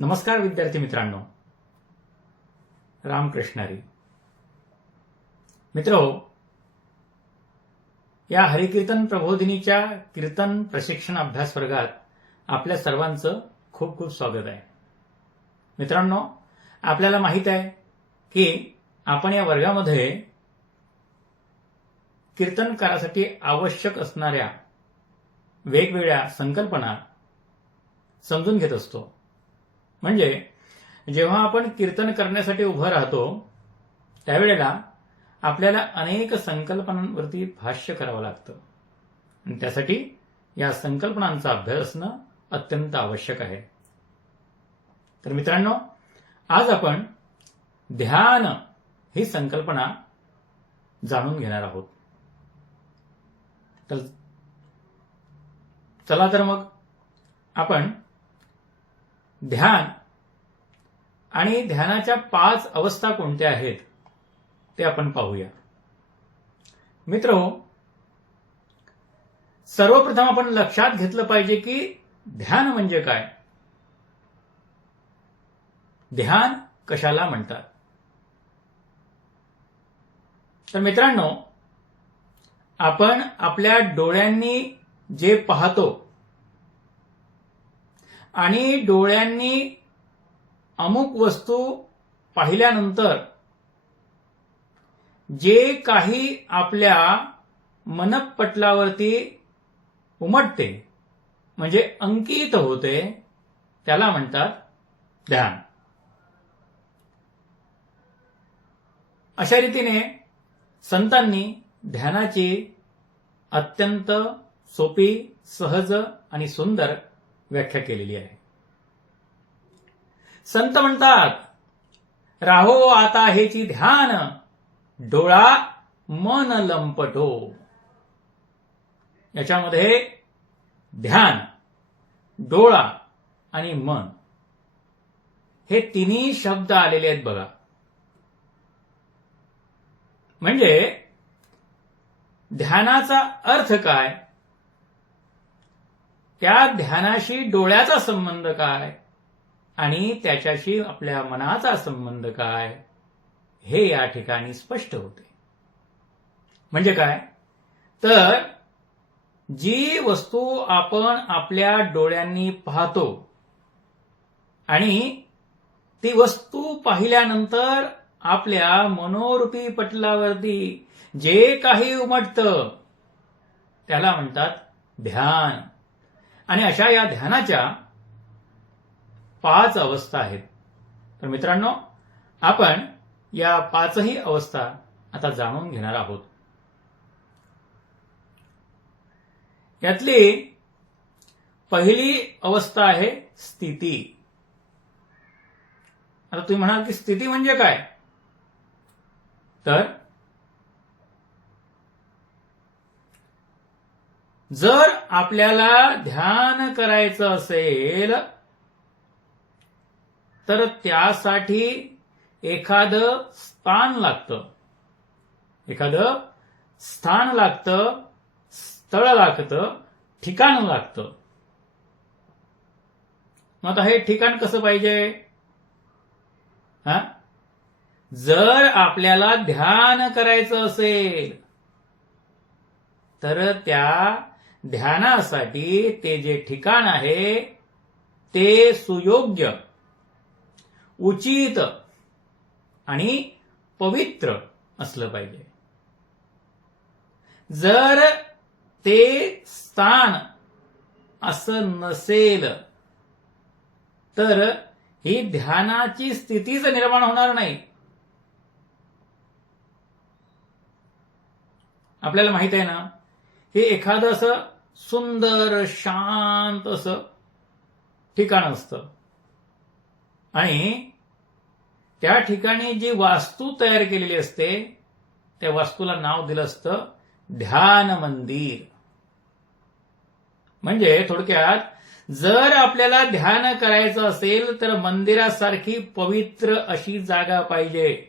नमस्कार विद्यार्थी मित्रांनो. रामकृष्णारी. मित्रो या हरिकीर्तन प्रबोधिनीच्या कीर्तन प्रशिक्षण अभ्यास वर्गात आपल्या सर्वांचं खूप खूप स्वागत आहे. मित्रांनो आपल्याला माहीत आहे की आपण या वर्गामध्ये कीर्तनकारासाठी आवश्यक असणाऱ्या वेगवेगळ्या संकल्पना समजून घेत असतो. म्हणजे जेव्हा आपण कीर्तन करण्यासाठी उभं राहतो त्यावेळेला आपल्याला अनेक संकल्पनांवरती भाष्य करावं लागतं. आणि त्यासाठी या संकल्पनांचा अभ्यास असणं अत्यंत आवश्यक आहे. तर मित्रांनो आज आपण ध्यान ही संकल्पना जाणून घेणार आहोत. तर चला तर मग आपण ध्यान आणि ध्यानाच्या पाच अवस्था कोणत्या आहेत ते आपण पाहूया. मित्र सर्वप्रथम आपण लक्षात घेतलं पाहिजे की ध्यान म्हणजे काय? ध्यान कशाला म्हणतात? तर मित्रांनो आपण आपल्या डोळ्यांनी जे पाहतो आणि डोळ्यांनी अमुक वस्तू पाहिल्यानंतर जे काही आपल्या मनपटलावरती उमटते म्हणजे अंकित होते त्याला म्हणतात ध्यान. अशा रीतीने संतांनी ध्यानाची अत्यंत सोपी सहज आणि सुंदर व्याख्या केलेली आहे. संत म्हणतात राहो आता हेची ध्यान डोळा मन लंपटो. याच्यामध्ये ध्यान डोळा आणि मन हे तिन्ही शब्द आलेले आहेत बघा. म्हणजे ध्यानाचा अर्थ काय? त्या ध्यानाशी डोळ्याचा संबंध काय? आणि त्याच्याशी आपल्या मनाचा संबंध काय? हे या ठिकाणी स्पष्ट होते. म्हणजे काय? तर जी वस्तू आपण आपल्या डोळ्यांनी पाहतो आणि ती वस्तू पाहिल्यानंतर आपल्या मनोरूपी पटलावरती जे काही उमटतं त्याला म्हणतात ध्यान. आणि अशा या ध्यानाच्या पाच अवस्था आहेत. तर मित्रांनो आपण या पाचही अवस्था आता जाणून घेणार आहोत. यातली पहिली अवस्था आहे स्थिती. आता तुम्ही म्हणाल की स्थिती म्हणजे काय? तर जर आपल्याला ध्यान करायचं असेल तर त्यासाठी एखादं स्थान लागतं. एखादं स्थान लागतं स्थळ लागतं ठिकाण लागतं. मग आता हे ठिकाण कसं पाहिजे? हा? जर आपल्याला ध्यान करायचं असेल तर त्या ध्यानासाठी ते जे ठिकाण आहे ते सुयोग्य उचित आणि पवित्र असलं पाहिजे. जर ते स्थान असं नसेल तर ही ध्यानाची स्थितीच निर्माण होणार नाही. आपल्याला माहीत आहे ना हे एखादं असं सुंदर शांत असं ठिकाण असतं. आणि त्या ठिकाणी जी वास्तू तयार केलेली असते त्या वास्तूला नाव दिलं असतं ध्यान मंदिर. म्हणजे थोडक्यात जर आपल्याला ध्यान करायचं असेल तर मंदिरासारखी पवित्र अशी जागा पाहिजे.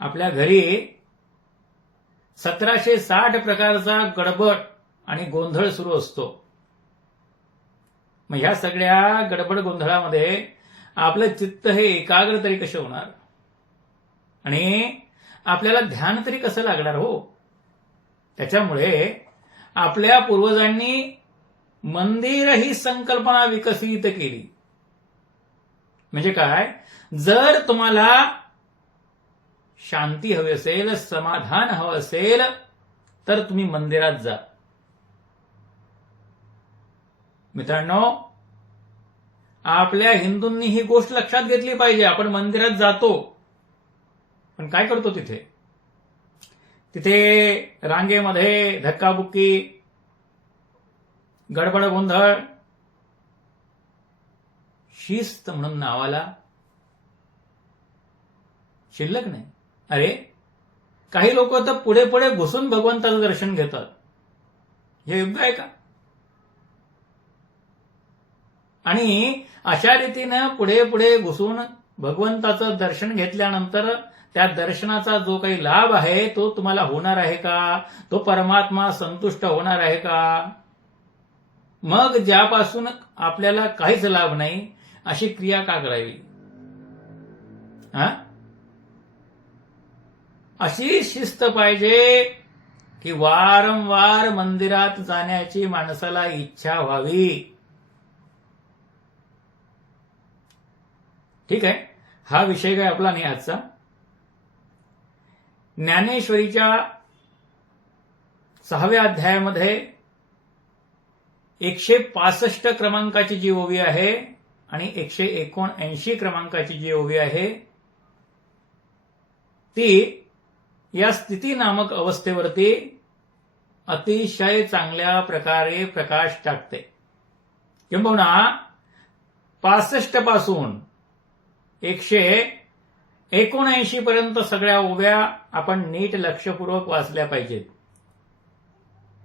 आपल्या घरी सतराशे साठ प्रकारचा गडबड आणि गोंधळ सुरू असतो. मग ह्या सगळ्या गडबड गोंधळामध्ये आपलं चित्त हे एकाग्र तरी कसे होणार? आणि आपल्याला ध्यान तरी कसं लागणार हो? त्याच्यामुळे आपल्या पूर्वजांनी मंदिर ही संकल्पना विकसित केली. म्हणजे काय? जर तुम्हाला शांती हवी असेल समाधान हवं असेल तर तुम्ही मंदिरात जा. मित्रांनो आपल्या हिंदूंनी ही गोष्ट लक्षात घेतली पाहिजे. आपण मंदिरात जातो. पण काय करतो तिथे? तिथे रांगेमध्ये धक्काबुक्की गडबड गोंधळ शिस्त म्हणून नावाला. शिल्लक नाही. अरे काही लोक तर पुढे पुढे घुसून भगवंताचं दर्शन घेतात. हे योग्य आहे का? आणि अशा रीतीनं पुढे पुढे घुसून भगवंताचं दर्शन घेतल्यानंतर त्या दर्शनाचा जो काही लाभ आहे तो तुम्हाला होणार आहे का? तो परमात्मा संतुष्ट होणार आहे का? मग ज्यापासून आपल्याला काहीच लाभ नाही अशी क्रिया का करावी? हा? अशी शिस्त पाहिजे की वारंवार मंदिरात जाण्याची माणसाला इच्छा व्हावी. ठीक आहे? हा विषय काय आपला नाही आजचा? ज्ञानेश्वरीच्या सहाव्या अध्यायामध्ये एकशे पासष्ट क्रमांकाची जी ओवी आहे आणि एकशे एकोणऐंशी क्रमांकाची जी ओवी आहे ती या स्थिती नामक अवस्थेवरती अतिशय चांगल्या प्रकारे प्रकाश टाकते. किंबहुना पासष्टपासून एकशे एकोणऐंशी पर्यंत सगळ्या ओव्या आपण नीट लक्षपूर्वक वाचल्या पाहिजेत.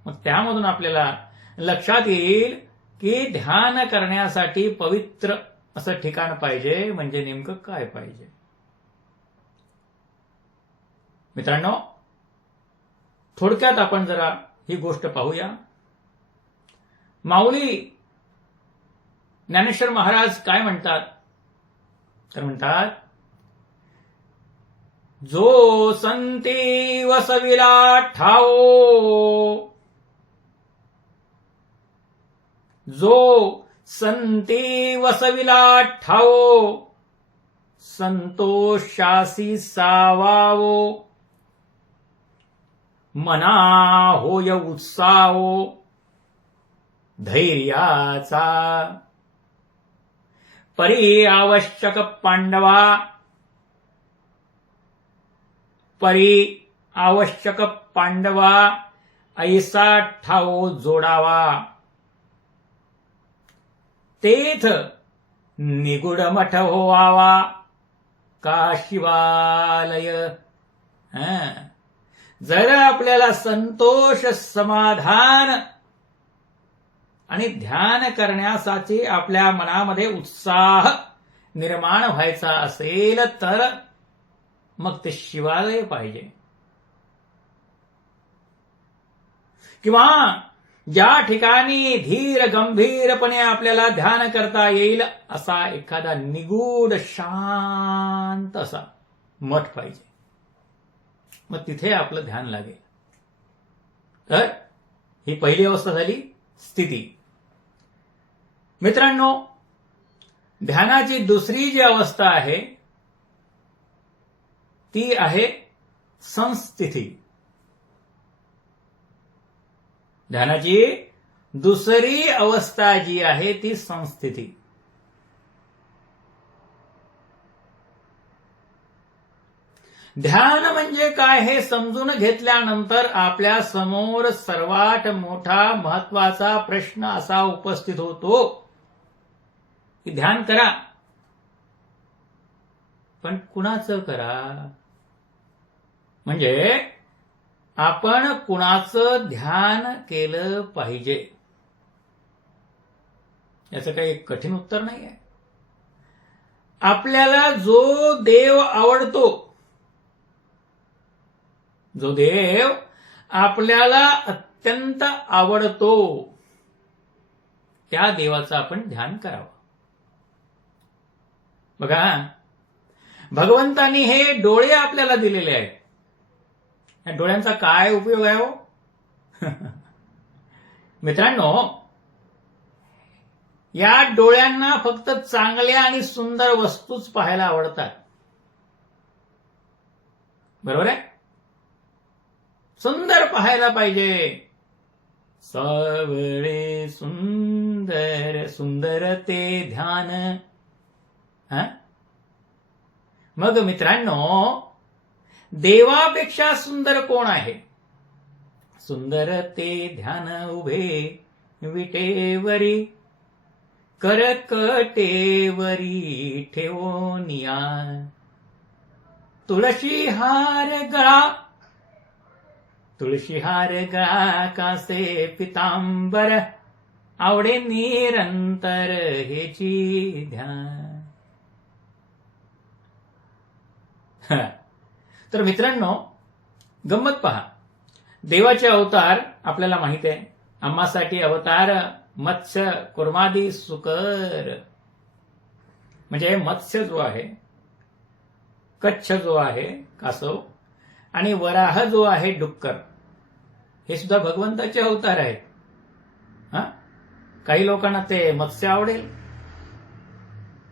मग त्यामधून आपल्याला लक्षात येईल की ध्यान करण्यासाठी पवित्र असं ठिकाण पाहिजे म्हणजे नेमकं काय पाहिजे? मित्रांनो थोडक्यात आपण जरा ही गोष्ट पाहूया. माऊली ज्ञानेश्वर महाराज काय म्हणतात? तर म्हणतात जो संती वसविला ठाओ जो संती वसविला ठाओ संतोषासी सावावो मना होय उत्साहो धैर्याचा. परी आवश्यक पांडवा परी आवश्यक पांडवा ऐसा ठाओ जोडावा. तेथ निगुड मठ होवावा का शिवालय? जर आपल्याला संतोष समाधान आणि ध्यान करण्यासाठी आपल्या मनामध्ये उत्साह निर्माण व्हायचा असेल तर मग ते शिवालय पाहिजे. किंवा ज्या ठिकाणी धीर गंभीरपणे आपल्याला ध्यान करता येईल असा एखादा निगूढ शांत असा मठ पाहिजे. मग तिथे आपलं ध्यान लागेल. तर ही पहिली अवस्था झाली स्थिती. मित्रांनो ध्यानाची दुसरी जी अवस्था आहे ती आहे संस्थिती. ध्यानाची दुसरी अवस्था जी आहे ती संस्थिती. ध्यान म्हणजे काय हे समजून घेतल्यानंतर आपल्यासमोर सर्वात मोठा महत्त्वाचा प्रश्न असा उपस्थित होतो की ध्यान करा. पण कुणाचं करा? म्हणजे आपण कुणाचं ध्यान केलं पाहिजे? याचं काही कठीण उत्तर नाही आहे आपल्याला जो देव आवडतो जो देव आपल्याला अत्यंत आवडतो. त्या देवाचं आपण ध्यान करावं. बघा. भगवंतांनी हे डोळे आपल्याला दिलेले आहेत. या डोळ्यांचा काय उपयोग आहे हो? मित्रांनो या डोळ्यांना फक्त चांगल्या आणि सुंदर वस्तूच पाहायला आवडतात. बरोबर आहे? सुंदर पाहायला पाहिजे. सवळे सुंदर सुंदर ते ध्यान. हं? मग मित्रांनो देवापेक्षा सुंदर कोण आहे? सुंदर ते ध्यान उभे विटेवरी करकटेवरी ठेवोनिया तुळशी हार गळा तुळशीहार हार कासे पितांबर आवडे निरंतर हेची ध्यान. तर मित्रांनो गंमत पहा. देवाचे अवतार आपल्याला माहीत आहे. आम्हासाठी अवतार मत्स्य कुर्मादी सुकर. म्हणजे मत्स्य जो आहे कच्छ जो आहे कासव आणि वराह जो आहे डुक्कर हे सुद्धा भगवंताचे अवतार आहेत. हा? काही लोकांना ते मत्स्य आवडेल.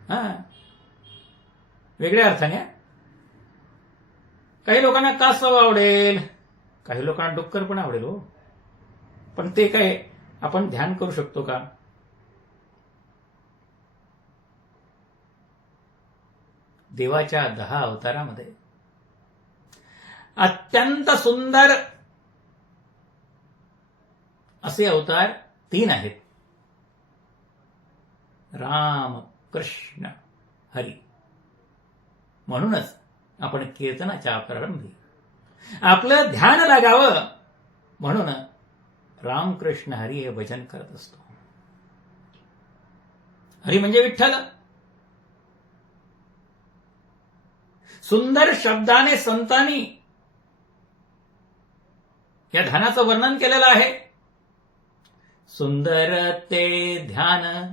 हा? वेगळ्या अर्थाने काही लोकांना कासव आवडेल काही लोकांना डुक्कर पण आवडेल हो. पण ते काय आपण ध्यान करू शकतो का? देवाच्या दहा अवतारामध्ये अत्यंत सुंदर असे अवतार तीन आहेत. राम कृष्ण हरी. म्हणूनच आपण कीर्तनाच्या प्रारंभी. आपलं ध्यान लागावं म्हणून रामकृष्ण हरी हे भजन करत असतो. हरी म्हणजे विठ्ठल. सुंदर शब्दाने संतांनी या ध्यानाचं वर्णन केलेलं आहे. सुंदर ते ध्यान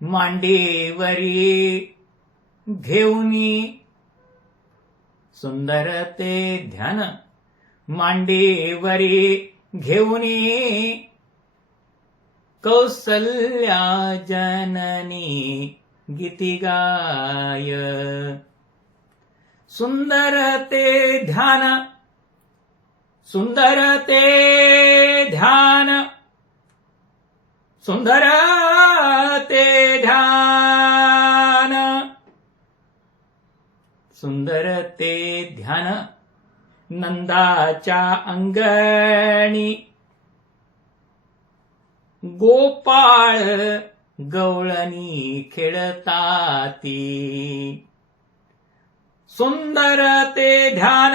मांडीवरी घेऊनी. सुंदर ते ध्यान मांडीवरी घेऊनी. कौसल्या जननी गीती गाय. सुंदर ते ध्यान सुंदर ते ध्यान। सुंदर ते ध्यान। सुंदर ते ध्यान नंदाच्या अंगणी। गोपाळ गवळणी खेळताती। सुंदर ते ध्यान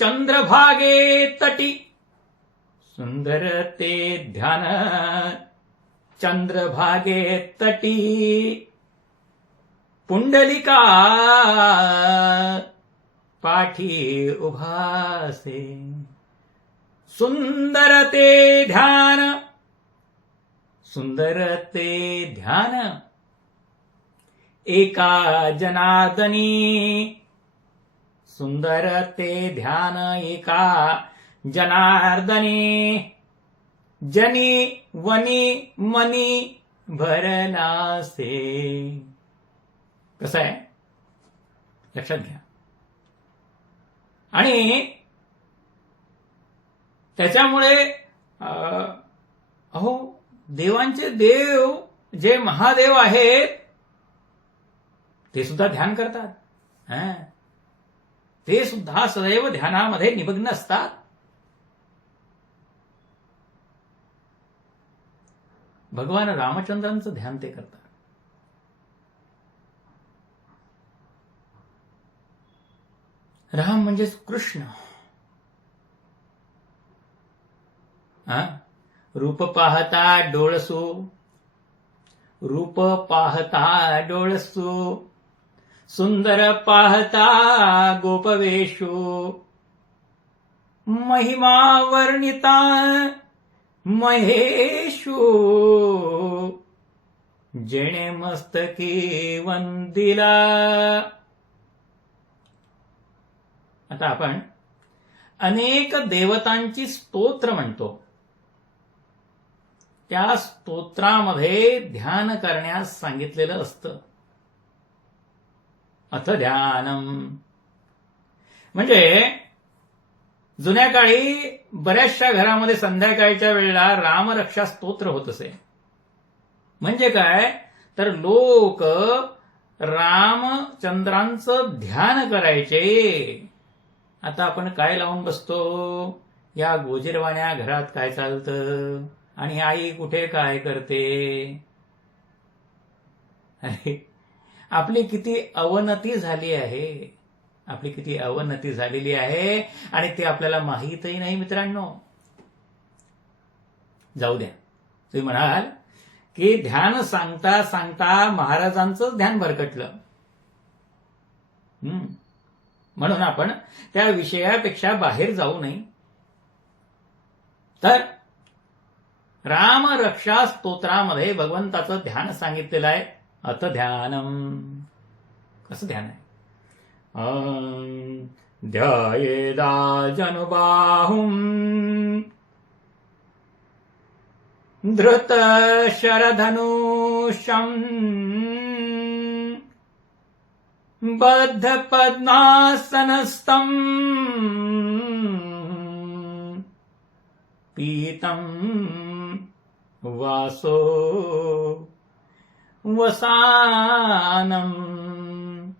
चंद्रभागे तटी। सुंदर ते ध्यान। चंद्रभागे तटी। पुंडलिका। पाठी उभासे सुंदर ते ध्यान। सुंदर ते ध्यान। एका जनादनी। सुंदर ते ध्यान एका जनार्दनी। जनी वनी मनी भरनासे कसं आहे? लक्षात घ्या. आणि त्याच्यामुळे अं, अहो देवांचे देव जे महादेव आहेत ते सुद्धा ध्यान करतात हं? ते सुद्धा सदैव ध्यानामध्ये निमग्न असतात. भगवान रामचंद्रांचं ध्यान ते करतात. राम म्हणजेच कृष्ण. हा रूप पाहता डोळसू. रूप पाहता डोळसू. सुंदर पाहता गोपवेशो। महिमा वर्णिता महेशू। जेणे मस्तकी वंदिला। आता आपण अनेक देवतांची स्तोत्र म्हणतो. त्या स्तोत्रामध्ये ध्यान करण्यास सांगितलेलं असतं. अथ ध्यानम. म्हणजे जुन्या काळी बऱ्याचशा घरामध्ये संध्याकाळच्या वेळेला रामरक्षा स्तोत्र होत असे. म्हणजे काय? तर लोक रामचंद्रांचं ध्यान करायचे. आता आपण काय लावून बसतो? या गोजीरवाण्या घरात काय चालतं? आणि आई कुठे काय करते? अरे आपली किती अवनती झाली आहे. आपली किती अवनती झालेली आहे आणि ते आपल्याला माहीतही नाही मित्रांनो. जाऊ द्या. तुम्ही म्हणाल की ध्यान सांगता सांगता महाराजांचं ध्यान भरकटलं. म्हणून आपण त्या विषयापेक्षा बाहेर जाऊ नये. तर राम रक्षा स्तोत्रामध्ये भगवंताचं ध्यान सांगितलेलं आहे. अत ध्यानम। कसं ध्यान आहे. अं, ध्यायेदा जनुबाहुम् धृत शरधनुषम् पीतम् वासो वसानम्।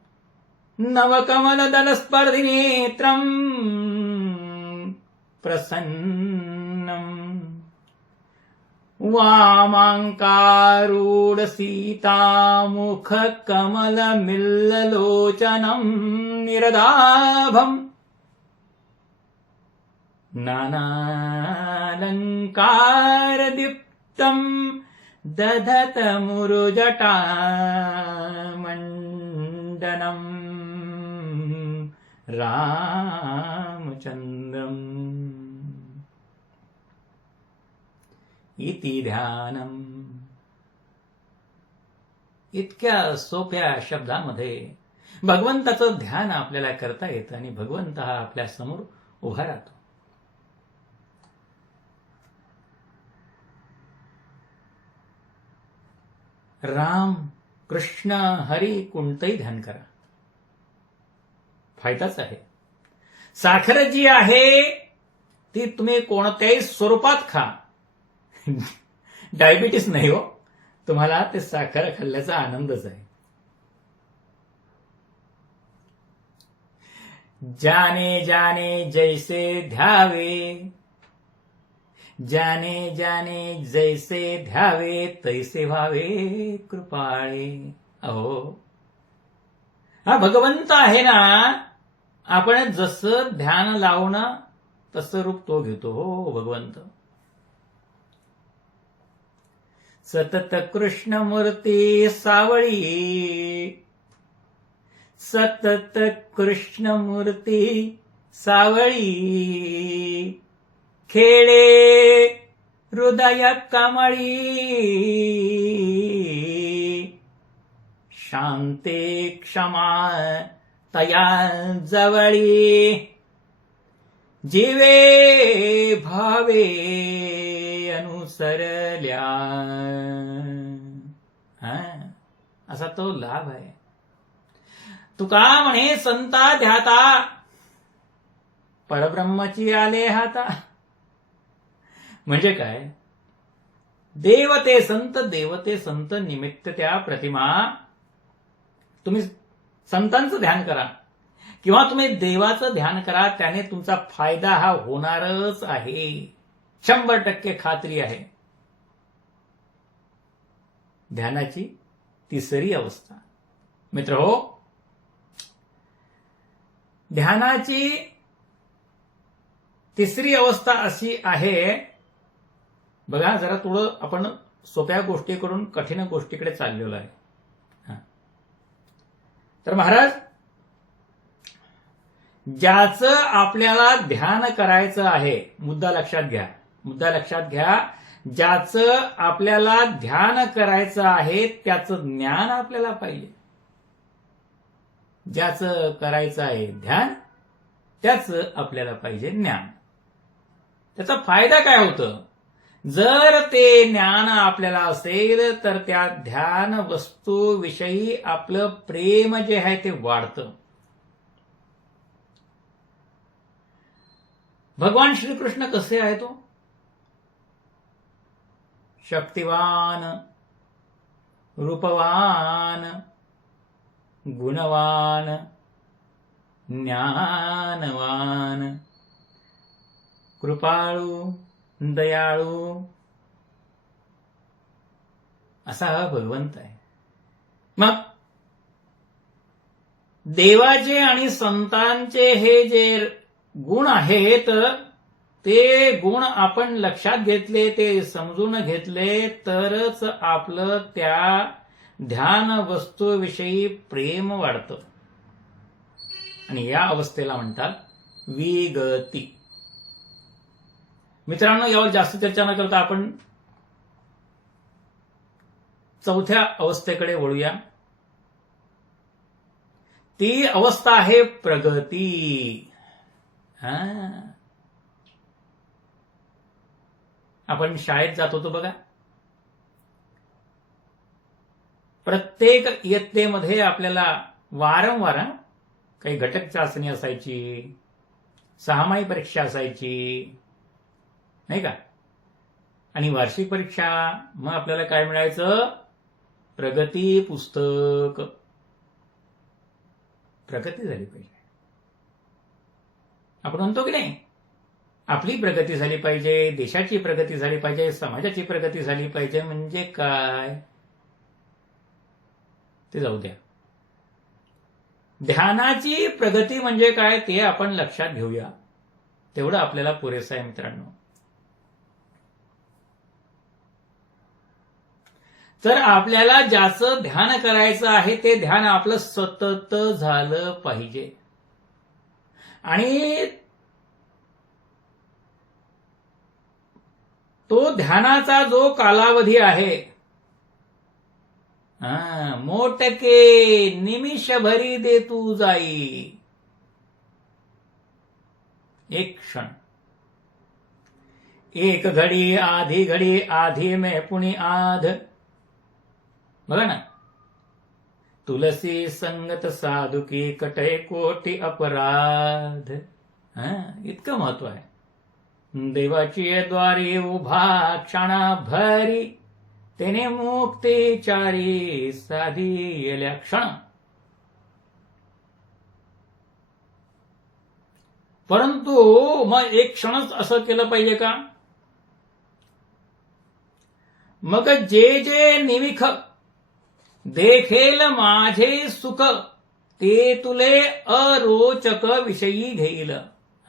नवकमलदलस्पर्धिनेत्रम् प्रसन्नम्। वामाङ्कारूढसीतामुखकमलमिल्ललोचनम् निरदाभम्। नानालङ्कारदीप्तम् दधतमुरुजटामण्डनम् रामचन्द्रम्। इति ध्यानम्। इतक्या सोप्या शब्दामध्ये भगवंताचं ध्यान आपल्याला करता येतं आणि भगवंत हा आपल्यासमोर उभा राहतो. राम कृष्ण हरी कोणतंही ध्यान करा फायदाच आहे. साखर जी आहे ती तुम्ही कोणत्याही स्वरूपात खा. डायबिटीस नाही हो. तुम्हाला ते साखर खाल्ल्याचा आनंदच आहे. जाने जाने जैसे ध्यावे. ज्याने ज्याने जैसे ध्यावे तैसे व्हावे कृपाळे. अहो. हा भगवंत आहे ना आपण जसं ध्यान लावणं तसं रूप तो घेतो हो भगवंत. सतत कृष्णमूर्ती सावळी. सतत कृष्णमूर्ती सावळी. खेळे हृदय कमळी. शांते क्षमा तया जवळी. जीवे भावे अनुसरल्या. असा तो लाभ आहे. तुका म्हणे संता ध्याता. परब्रह्मची आले हाता. म्हणजे काय? देवते संत देवते संत निमित्त त्या प्रतिमा तुम्ही संतांचं ध्यान करा. किंवा तुम्ही देवाचं ध्यान करा त्याने तुमचा फायदा हा होणारच आहे. शंभर टक्के खात्री आहे. ध्यानाची तिसरी अवस्था. मित्र हो ध्यानाची तिसरी अवस्था अशी आहे बघा जरा थोडं आपण सोप्या गोष्टीकडून कठीण गोष्टीकडे चाललेलो आहे. हा. तर महाराज ज्याचं आपल्याला ध्यान करायचं आहे मुद्दा लक्षात घ्या. मुद्दा लक्षात घ्या ज्याचं आपल्याला ध्यान करायचं आहे त्याचं ज्ञान आपल्याला पाहिजे. ज्याचं करायचं आहे ध्यान त्याचं आपल्याला पाहिजे ज्ञान. त्याचा फायदा काय होतं? जर ते ज्ञान आपल्याला असेल तर त्या ध्यान वस्तूविषयी आपलं प्रेम जे आहे ते वाढतं. भगवान श्रीकृष्ण कसे आहे तो? शक्तिवान रूपवान गुणवान ज्ञानवान कृपाळू दयाळू. असा हा भगवंत आहे. मग देवाचे आणि संतांचे हे जे गुण आहेत ते गुण आपण लक्षात घेतले ते समजून घेतले तरच आपलं त्या ध्यान वस्तूविषयी प्रेम वाढतं. आणि या अवस्थेला म्हणतात विगती. मित्रांनो यावर जास्त चर्चा न करता आपण चौथ्या अवस्थेकडे वळूया. ती अवस्था आहे प्रगती. हा. आपण शाळेत जात होतो बघा. प्रत्येक इयत्तेमध्ये आपल्याला वारंवार काही घटक चाचणी असायची सहामाही परीक्षा असायची नाही का? आणि वार्षिक परीक्षा मग आपल्याला काय मिळायचं? प्रगती पुस्तक. प्रगती झाली पाहिजे. आपण म्हणतो की नाही? आपली प्रगती झाली पाहिजे देशाची प्रगती झाली पाहिजे समाजाची प्रगती झाली पाहिजे म्हणजे काय? ते जाऊ द्या. ध्यानाची प्रगती म्हणजे काय ते आपण लक्षात घेऊया. तेवढं आपल्याला पुरेसं आहे मित्रांनो. तर आपल्याला ज्याचं ध्यान करायचं आहे ते ध्यान आपलं सतत झालं पाहिजे. आणि तो ध्यानाचा जो कालावधी आहे हा, मोटके निमिष भरी दे तू जाई. एक क्षण. एक घडी आधी घडी आधी में पुणी आध. बघा ना. तुलसी संगत साधुकी कटे कोटी अपराध. इतकं महत्त्व आहे. देवाची द्वारी उभा क्षणा भरी तेने मुक्ती चारी साधी येल्या क्षण. परंतु मग एक क्षणच असं केलं पाहिजे का? मग जे जे निमिख देखेल माझे सुख ते तुले अरोचक विषयी घेईल.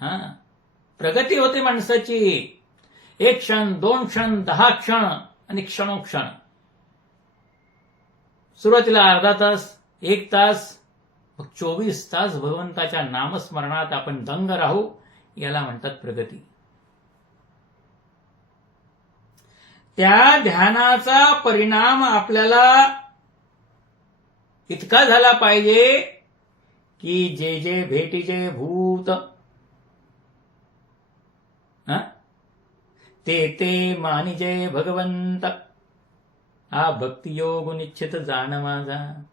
हा. प्रगती होते माणसाची. एक क्षण दोन क्षण दहा क्षण आणि क्षणोक्षण. सुरुवातीला अर्धा तास एक तास मग चोवीस तास भगवंताच्या नामस्मरणात आपण दंग राहू याला म्हणतात प्रगती. त्या ध्यानाचा परिणाम आपल्याला इतका झाला पाहिजे की जे जे भेटीचे भूत ते ते मानिजे भगवंत. हा भक्तियोग निश्चित जाण माझा.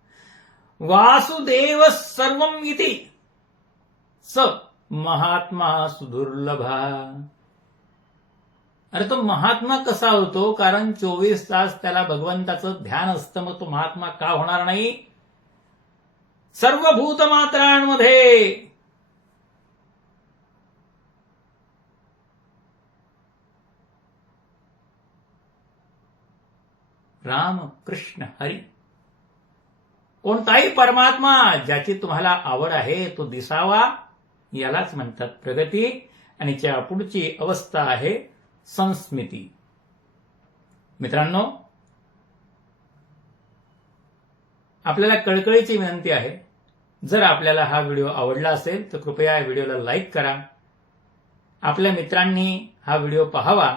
वासुदेव सर्वम इति. स महात्मा सुदुर्लभा. अरे तो महात्मा कसा होतो? कारण चोवीस तास त्याला भगवंताचं ध्यान असतं मग तो महात्मा का होणार नाही? सर्व भूतमात्रांमध्ये राम कृष्ण हरी. कोणताही परमात्मा ज्याची तुम्हाला आवड आहे तो दिसावा यालाच म्हणतात प्रगती. आणि त्या पुढची अवस्था आहे संस्मिती. मित्रांनो आपल्याला कळकळीची विनंती आहे. जर आपल्याला हा व्हिडिओ आवडला असेल तर कृपया या व्हिडिओला लाईक करा. आपल्या मित्रांनी हा व्हिडिओ पाहावा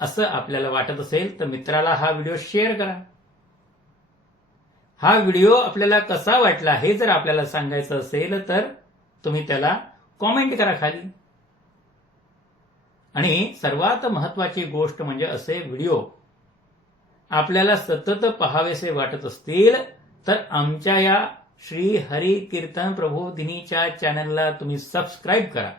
असं आपल्याला वाटत असेल तर मित्राला हा व्हिडिओ शेअर करा. हा व्हिडिओ आपल्याला कसा वाटला हे जर आपल्याला सांगायचं असेल तर तुम्ही त्याला कॉमेंट करा खाली. आणि सर्वात महत्वाची गोष्ट म्हणजे असे व्हिडिओ आपल्याला सतत पहावेसे वाटत असतील तर आमच्या या श्री हरी कीर्तन प्रभू चॅनलला तुम्ही सबस्क्राईब करा.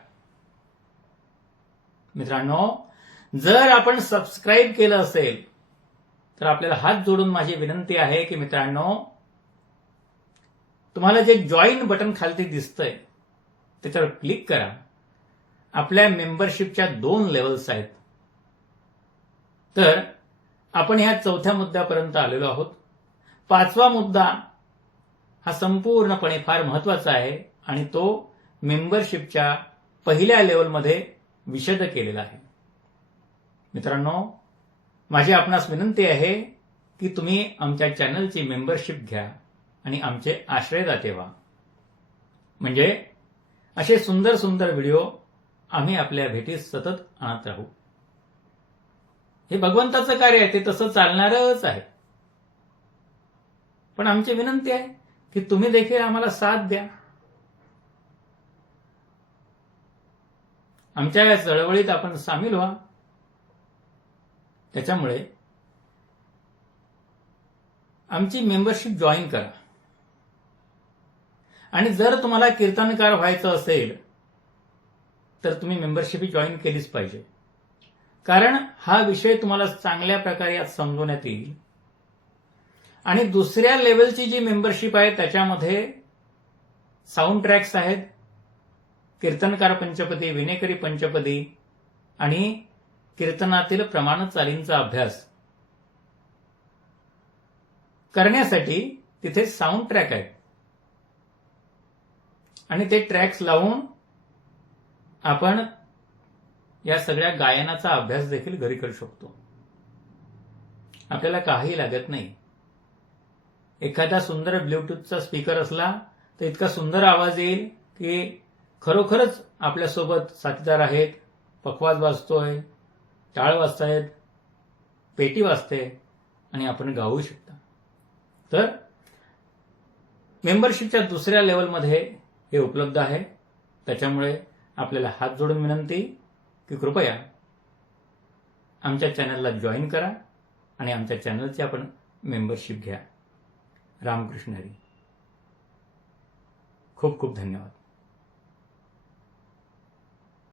मित्रांनो जर आपण सबस्क्राईब केलं असेल तर आपल्याला हात जोडून माझी विनंती आहे की मित्रांनो तुम्हाला जे जॉईन बटन खालती दिसतंय त्याच्यावर क्लिक करा. आपल्या मेंबरशिपच्या दोन लेवल्स आहेत. तर आपण ह्या चौथ्या मुद्द्यापर्यंत आलेलो आहोत. पाचवा मुद्दा हा संपूर्णपणे फार महत्त्वाचा आहे आणि तो मेंबरशिपच्या पहिल्या लेवलमध्ये विशद केलेला आहे. मित्रांनो माझी आपणास विनंती आहे की तुम्ही आमच्या चॅनलची मेंबरशिप घ्या आणि आमचे आश्रयदाते व्हा. म्हणजे असे सुंदर सुंदर व्हिडिओ आम्ही आपल्या भेटीत सतत आणत राहू. हे भगवंताचं कार्य आहे ते तसं चालणारच आहे. पण आमची विनंती आहे की तुम्ही देखील आम्हाला साथ द्या. आमच्या या चळवळीत आपण सामील व्हा. त्याच्यामुळे आमची मेंबरशिप जॉईन करा. आणि जर तुम्हाला कीर्तनकार व्हायचं असेल तर तुम्ही मेंबरशिप जॉईन केलीच पाहिजे. कारण हा विषय तुम्हाला चांगल्या प्रकारे आज समजवण्यात येईल. आणि दुसऱ्या लेवलची जी मेंबरशिप आहे त्याच्यामध्ये साऊंड ट्रॅक्स आहेत. कीर्तनकार पंचपदी विनेकरी पंचपदी आणि कीर्तनातील प्रमाण चालींचा अभ्यास करण्यासाठी तिथे साऊंड ट्रॅक आहेत. आणि ते ट्रॅक्स लावून आपण या सगळ्या गायनाचा अभ्यास देखील घरी करू शकतो. आपल्याला काही लागत नाही. एखादा सुंदर ब्ल्यूटूथचा स्पीकर असला तर इतका सुंदर आवाज येईल की खरोखरच आपल्यासोबत साथीदार आहेत पखवाज वाजतोय टाळ वाजतायत पेटी वाजते आणि आपण गाऊ शकता. तर मेंबरशिपच्या दुसऱ्या लेवलमध्ये हे उपलब्ध आहे. त्याच्यामुळे आपल्याला हात जोडून विनंती की कृपया आमच्या चॅनलला जॉईन करा आणि आमच्या चॅनलची आपण मेंबरशिप घ्या. रामकृष्ण हरी. खूप खूप धन्यवाद.